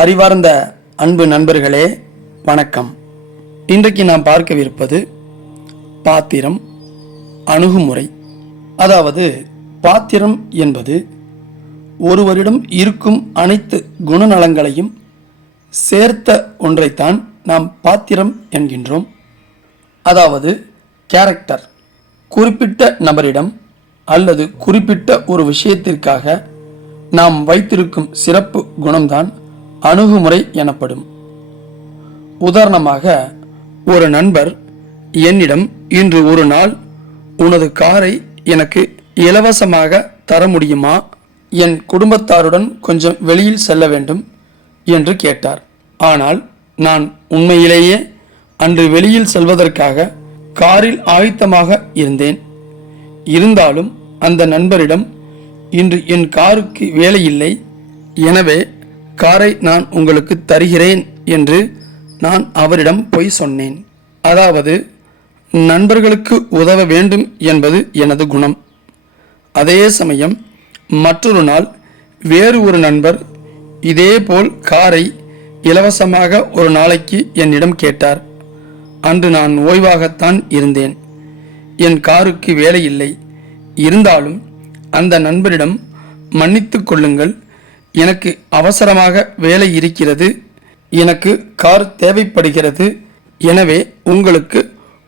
அறிவார்ந்த அன்பு நண்பர்களே வணக்கம். இன்றைக்கு நாம் பார்க்கவிருப்பது பாத்திரம் அணுகுமுறை. அதாவது பாத்திரம் என்பது ஒருவரிடம் இருக்கும் அனைத்து குணநலங்களையும் சேர்த்த ஒன்றைத்தான் நாம் பாத்திரம் என்கின்றோம். அதாவது கேரக்டர் குறிப்பிட்ட நபரிடம் அல்லது குறிப்பிட்ட ஒரு விஷயத்திற்காக நாம் வைத்திருக்கும் சிறப்பு குணம்தான் அணுகுமுறை எனப்படும். உதாரணமாக ஒரு நண்பர் என்னிடம் இன்று ஒரு நாள் உனது காரை எனக்கு இலவசமாக தர முடியுமா? என் குடும்பத்தாருடன் கொஞ்சம் வெளியில் செல்ல வேண்டும் என்று கேட்டார். ஆனால் நான் உண்மையிலேயே அன்று வெளியில் செல்வதற்காக காரில் ஆயத்தமாக இருந்தேன். இருந்தாலும் அந்த நண்பரிடம் இன்று என் காருக்கு வேலை இல்லை எனவே காரை நான் உங்களுக்கு தருகிறேன் என்று நான் அவரிடம் பொய் சொன்னேன். அதாவது நண்பர்களுக்கு உதவ வேண்டும் என்பது எனது குணம். அதே சமயம் மற்றொரு நாள் வேறு ஒரு நண்பர் இதேபோல் காரை இலவசமாக ஒரு நாளைக்கு என்னிடம் கேட்டார். அன்று நான் ஓய்வாகத்தான் இருந்தேன். என் காருக்கு வேலை இல்லை இருந்தாலும் அந்த நண்பரிடம் மன்னித்து கொள்ளுங்கள். எனக்கு அவசரமாக வேலை இருக்கிறது எனக்கு கார் தேவைப்படுகிறது எனவே உங்களுக்கு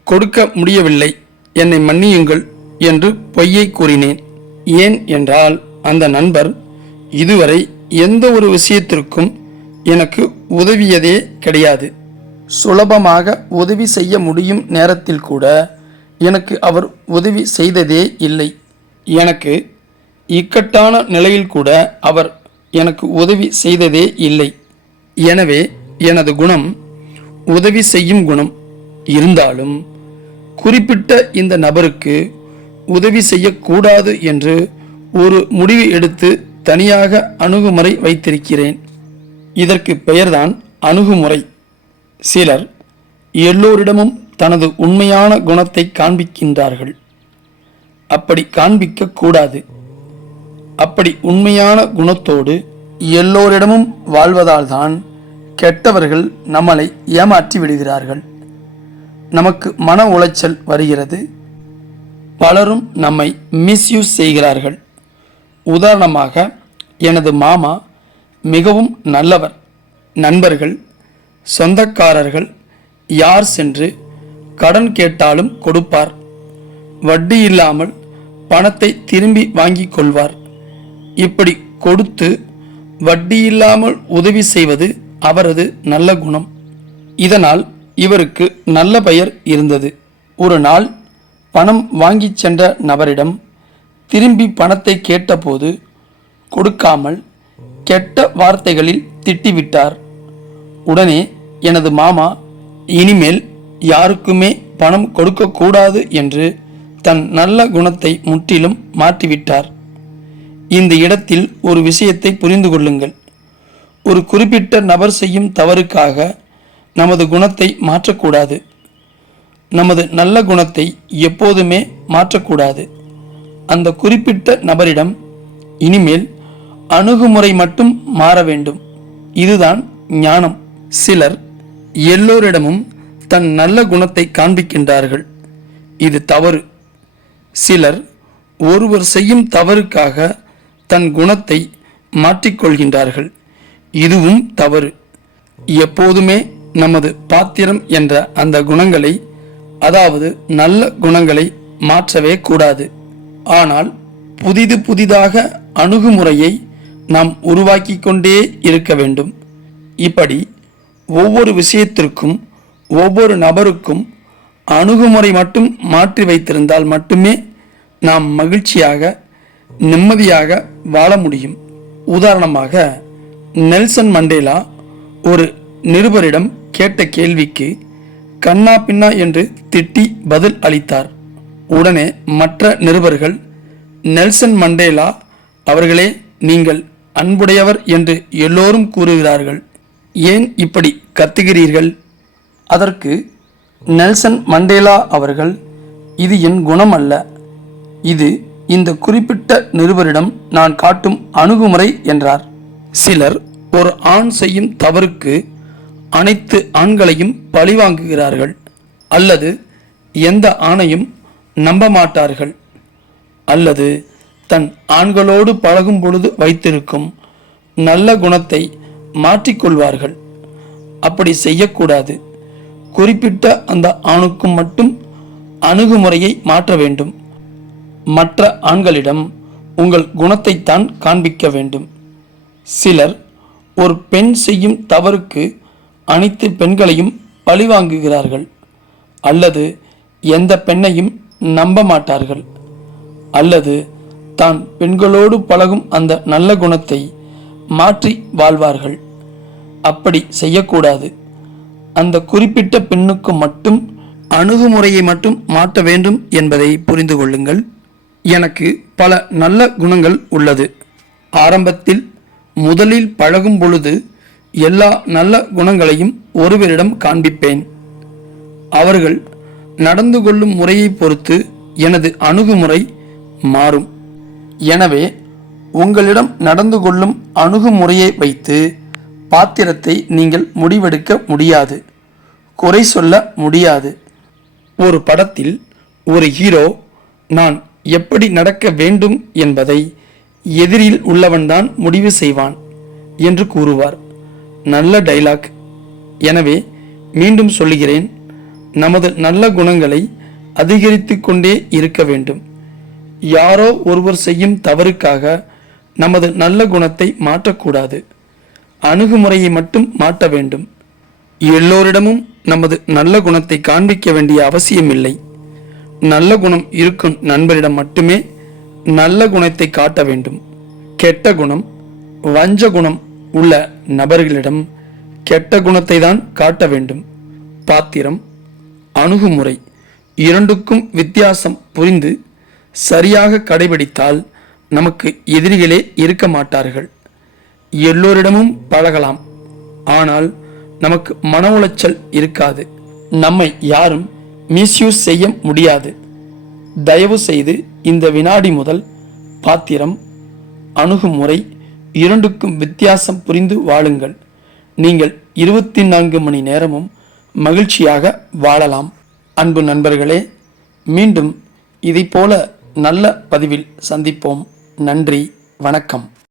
கொடுக்க முடியவில்லை. என்னை மன்னியுங்கள் என்று பொய்யை கூறினேன். ஏன் என்றால் அந்த நண்பர் இதுவரை எந்த ஒரு விஷயத்திற்கும் எனக்கு உதவியதே கிடையாது. சுலபமாக உதவி செய்ய முடியும் நேரத்தில் கூட எனக்கு அவர் உதவி செய்ததே இல்லை. எனக்கு இக்கட்டான நிலையில் கூட அவர் எனக்கு உதவி செய்ததே இல்லை. எனவே எனது குணம் உதவி செய்யும் குணம். இருந்தாலும் குறிப்பிட்ட இந்த நபருக்கு உதவி செய்யக்கூடாது என்று ஒரு முடிவு எடுத்து தனியாக அணுகுமுறை வைத்திருக்கிறேன். இதற்கு பெயர்தான் அணுகுமுறை. சிலர் எல்லோரிடமும் தனது உண்மையான குணத்தை காண்பிக்கின்றார்கள். அப்படி காண்பிக்க கூடாது அப்படி உண்மையான குணத்தோடு எல்லோரிடமும் வாழ்வதால்தான் கெட்டவர்கள் நம்மளை ஏமாற்றி விடுகிறார்கள். நமக்கு மன உளைச்சல் வருகிறது. பலரும் நம்மை மிஸ்யூஸ் செய்கிறார்கள். உதாரணமாக எனது மாமா மிகவும் நல்லவர் நண்பர்கள் சொந்தக்காரர்கள் யார் சென்று கடன் கேட்டாலும் கொடுப்பார். வட்டி இல்லாமல் பணத்தை திரும்பி வாங்கிக் கொள்வார். இப்படி கொடுத்து வட்டி இல்லாமல் உதவி செய்வது அவரது நல்ல குணம். இதனால் இவருக்கு நல்ல பெயர் இருந்தது. ஒரு நாள் பணம் வாங்கிச் சென்ற நபரிடம் திரும்பி பணத்தை கேட்டபோது கொடுக்காமல் கெட்ட வார்த்தைகளில் திட்டிவிட்டார். உடனே எனது மாமா இனிமேல் யாருக்குமே பணம் கொடுக்கக்கூடாது என்று தன் நல்ல குணத்தை முற்றிலும் மாற்றிவிட்டார். இந்த இடத்தில் ஒரு விஷயத்தை புரிந்து கொள்ளுங்கள். ஒரு குறிப்பிட்ட நபர் செய்யும் தவறுக்காக நமது குணத்தை மாற்றக்கூடாது. நமது நல்ல குணத்தை எப்போதுமே மாற்றக்கூடாது. அந்த குறிப்பிட்ட நபரிடம் இனிமேல் அணுகுமுறை மட்டும் மாற வேண்டும். இதுதான் ஞானம். சிலர் எல்லோரிடமும் தன் நல்ல குணத்தை காண்பிக்கின்றார்கள். இது தவறு. சிலர் ஒருவர் செய்யும் தவறுக்காக தன் குணத்தை மாற்றிக்கொள்கின்றார்கள். இதுவும் தவறு. எப்போதுமே நமது பாத்திரம் என்ற அந்த குணங்களை அதாவது நல்ல குணங்களை மாற்றவே கூடாது. ஆனால் புதிது புதிதாக அணுகுமுறையை நாம் உருவாக்கி கொண்டே இருக்க வேண்டும். இப்படி ஒவ்வொரு விஷயத்திற்கும் ஒவ்வொரு நபருக்கும் அணுகுமுறை மட்டும் மாற்றி வைத்திருந்தால் மட்டுமே நாம் மகிழ்ச்சியாக நிம்மதியாக வாழ முடியும். உதாரணமாக நெல்சன் மண்டேலா ஒரு நிருபரிடம் கேட்ட கேள்விக்கு கண்ணா பின்னா என்று திட்டி பதில் அளித்தார். உடனே மற்ற நிருபர்கள் நெல்சன் மண்டேலா அவர்களே நீங்கள் அன்புடையவர் என்று எல்லோரும் கூறுகிறார்கள். ஏன் இப்படி கத்துகிறீர்கள்? அதற்கு நெல்சன் மண்டேலா அவர்கள் இது என் குணம் அல்ல இது இந்த குறிப்பிட்ட நிருபரிடம் நான் காட்டும் அணுகுமுறை என்றார். சிலர் ஒரு ஆண் செய்யும் தவறுக்கு அனைத்து ஆண்களையும் பழிவாங்குகிறார்கள் அல்லது எந்த ஆணையும் நம்ப மாட்டார்கள் அல்லது தன் ஆண்களோடு பழகும் பொழுது வைத்திருக்கும் நல்ல குணத்தை மாற்றிக்கொள்வார்கள். அப்படி செய்யக்கூடாது. குறிப்பிட்ட அந்த ஆணுக்கும் மட்டும் அணுகுமுறையை மாற்ற வேண்டும். மற்ற ஆண்களிடம் உங்கள் குணத்தைத்தான் காண்பிக்க வேண்டும். சிலர் ஒரு பெண் செய்யும் தவறுக்கு அனைத்து பெண்களையும் பழிவாங்குகிறார்கள் அல்லது எந்த பெண்ணையும் நம்ப மாட்டார்கள் அல்லது தான் பெண்களோடு பழகும் அந்த நல்ல குணத்தை மாற்றி வாழ்வார்கள். அப்படி செய்யக்கூடாது. அந்த குறிப்பிட்ட பெண்ணுக்கு மட்டும் அணுகுமுறையை மட்டும் மாற்ற வேண்டும் என்பதை புரிந்து கொள்ளுங்கள். எனக்கு பல நல்ல குணங்கள் உள்ளது. ஆரம்பத்தில் முதலில் பழகும் பொழுது எல்லா நல்ல குணங்களையும் ஒருவரிடம் காண்பிப்பேன். அவர்கள் நடந்து கொள்ளும் முறையை பொறுத்து எனது அணுகுமுறை மாறும். எனவே உங்களிடம் நடந்து கொள்ளும் அணுகுமுறையை வைத்து பாத்திரத்தை நீங்கள் முடிவெடுக்க முடியாது. குறை சொல்ல முடியாது. ஒரு படத்தில் ஒரு ஹீரோ நான் எப்படி நடக்க வேண்டும் என்பதை எதிரில் உள்ளவன்தான் முடிவு செய்வான் என்று கூறுவார். நல்ல டைலாக் எனவே மீண்டும் சொல்லுகிறேன் நமது நல்ல குணங்களை அதிகரித்து கொண்டே இருக்க வேண்டும். யாரோ ஒருவர் செய்யும் தவறுக்காக நமது நல்ல குணத்தை மாற்றக்கூடாது. அணுகுமுறையை மட்டும் மாற்ற வேண்டும். எல்லோரிடமும் நமது நல்ல குணத்தை காண்பிக்க வேண்டிய அவசியமில்லை. நல்ல குணம் இருக்கும் நண்பரிடம் மட்டுமே நல்ல குணத்தை காட்ட வேண்டும். கெட்ட குணம் வஞ்ச குணம் உள்ள நபர்களிடம் கெட்ட குணத்தை தான் காட்ட வேண்டும். பாத்திரம் அணுகுமுறை இரண்டுக்கும் வித்தியாசம் புரிந்து சரியாக கடைபிடித்தால் நமக்கு எதிரிகளே இருக்க மாட்டார்கள். எல்லோரிடமும் பழகலாம். ஆனால் நமக்கு மன உளைச்சல் இருக்காது. நம்மை யாரும் மிஸ்யூஸ் செய்ய முடியாது. தயவு செய்து இந்த வினாடி முதல் பாத்திரம் அணுகுமுறை இரண்டுக்கும் வித்தியாசம் புரிந்து வாழுங்கள். நீங்கள் இருபத்தி நான்கு மணி நேரமும் மகிழ்ச்சியாக வாழலாம். அன்பு நண்பர்களே மீண்டும் இதைப்போல நல்ல பதிவில் சந்திப்போம். நன்றி வணக்கம்.